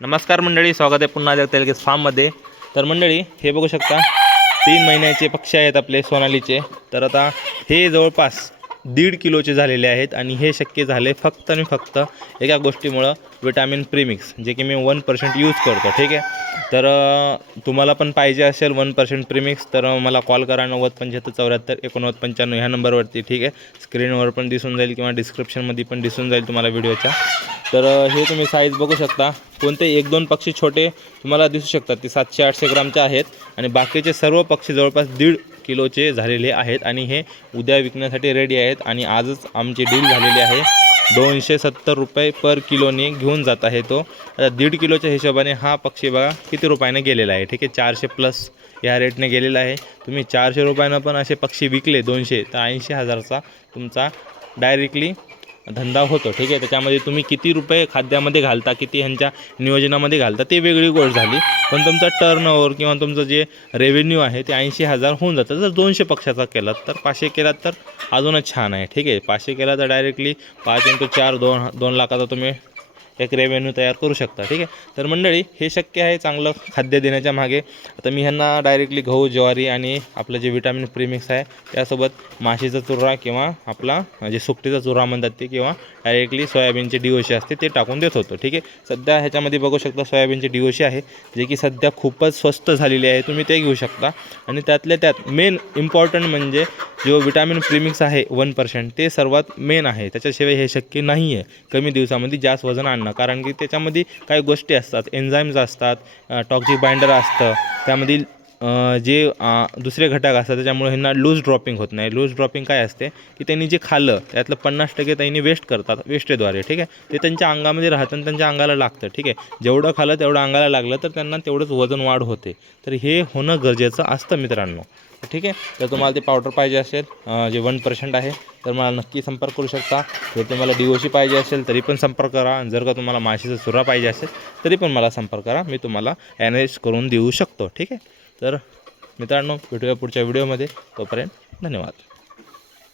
नमस्कार मंडळी, स्वागत आहे पुन्हा एकदा तेलगेस फार्ममध्ये। तर मंडळी हे बघू शकता 3 महिन्याचे पक्षी आहेत आपले सोनालीचे। तर आता हे जवळपास 1.5 किलोचे झालेले आहेत आणि हे शक्य झाले फक्त आणि फक्त एका गोष्टीमुळे, विटामिन प्रीमिक्स, जे की मी 1% यूज करतो। ठीक आहे, तर तुम्हाला पण पाहिजे असेल 1% प्रीमिक्स तर मला कॉल करा 907574 8995 ह्या नंबरवरती। ठीक आहे, स्क्रीनवर पण दिसून जाईल किंवा डिस्क्रिप्शनमध्ये पण दिसून जाईल तुम्हाला व्हिडिओच्या। तर हे तुम्ही साईज बघू शकता, कोणते 1-2 पक्षी छोटे तुम्हाला दिसू शकतात, ते 700-800 ग्रामचे आहेत आणि बाकीचे सर्व पक्षी जवळपास 1.5 किलोचे झालेले आहेत आणि हे उद्या विकण्यासाठी रेडी आहेत। आणि आजच आमची डील झालेली आहे, 270 रुपये पर किलोने घेऊन जात आहे तो। आता 1.5 किलोच्या हिशोबाने हा पक्षी बघा किती रुपयाने गेलेला आहे। ठीक आहे, 400+ या रेटने गेलेला आहे। तुम्ही 400 रुपयानं पण असे पक्षी विकले 200 तर 80,000चा तुमचा डायरेक्टली धंदा होतो। ठीक आहे, त्याच्यामध्ये तुम्ही किती रुपये खाद्यामध्ये घालता, किती ह्यांच्या नियोजनामध्ये घालता ते वेगळी गोष्ट झाली, पण तुमचा टर्नओव्हर किंवा तुमचं जे रेव्हेन्यू आहे ते 80,000 होऊन जातं। जर 200 पक्षाचा केलात तर 500 केलात तर अजूनच छान आहे। ठीक आहे, 500 केला तर डायरेक्टली 5 × 4 2 लाखाचा तुम्ही एक रेव्हेन्यू तयार करू शकता। ठीक आहे, तर मंडळी हे शक्य आहे चांगलं खाद्य देण्याच्या मागे। आता मी ह्यांना डायरेक्टली गहू, ज्वारी आणि आपलं जे विटामिन प्रीमिक्स आहे त्यासोबत माशीचा चुरा किंवा आपला जे सुकटीचा चुरा म्हणतात ते, किंवा डायरेक्टली सोयाबीनचे DOC असते ते टाकून देत होतो। ठीक आहे, सध्या ह्याच्यामध्ये बघू शकता सोयाबीनचे DOC आहे, जे की सध्या खूपच स्वस्त झालेले आहे, तुम्ही ते घेऊ शकता। आणि त्यातल्या त्यात मेन इम्पॉर्टंट म्हणजे जो विटामिन प्रीमिक्स आहे 1%, ते सर्वात मेन आहे। त्याच्याशिवाय हे शक्य नाही आहे कमी दिवसामध्ये जास्त वजन आणणं, कारण की त्याच्यामध्ये काही गोष्टी असतात, एन्झाईम्स असतात, टॉक्सिक बाइंडर असतं त्यामधील जे दुसरे घटक असतात, त्याच्यामुळे ह्यांना लूज ड्रॉपिंग होत नाही। लूज ड्रॉपिंग काय असते की त्यांनी जे खाल्लं त्यातलं 50% त्यांनी वेस्ट करतात वेस्टेद्वारे। ठीक आहे, ते त्यांच्या अंगामध्ये राहतं आणि त्यांच्या अंगाला लागतं। ठीक आहे, जेवढं खाल्लं तेवढं अंगाला लागलं तर त्यांना तेवढंच वजन वाढ होते, तर हे होणं गरजेचं असतं मित्रांनो। ठीक आहे, तर तुम्हाला ते पावडर पाहिजे असेल जे 1% आहे तर मला नक्की संपर्क करू शकता। जर तुम्हाला DOC पाहिजे असेल तरी पण संपर्क करा, आणि जर का तुम्हाला माशीचा चुरा पाहिजे असेल तरी पण मला संपर्क करा, मी तुम्हाला ॲनालाइज करून देऊ शकतो। ठीक आहे, तर मित्रांनो भेटूया पुढच्या व्हिडिओमध्ये, तोपर्यंत धन्यवाद।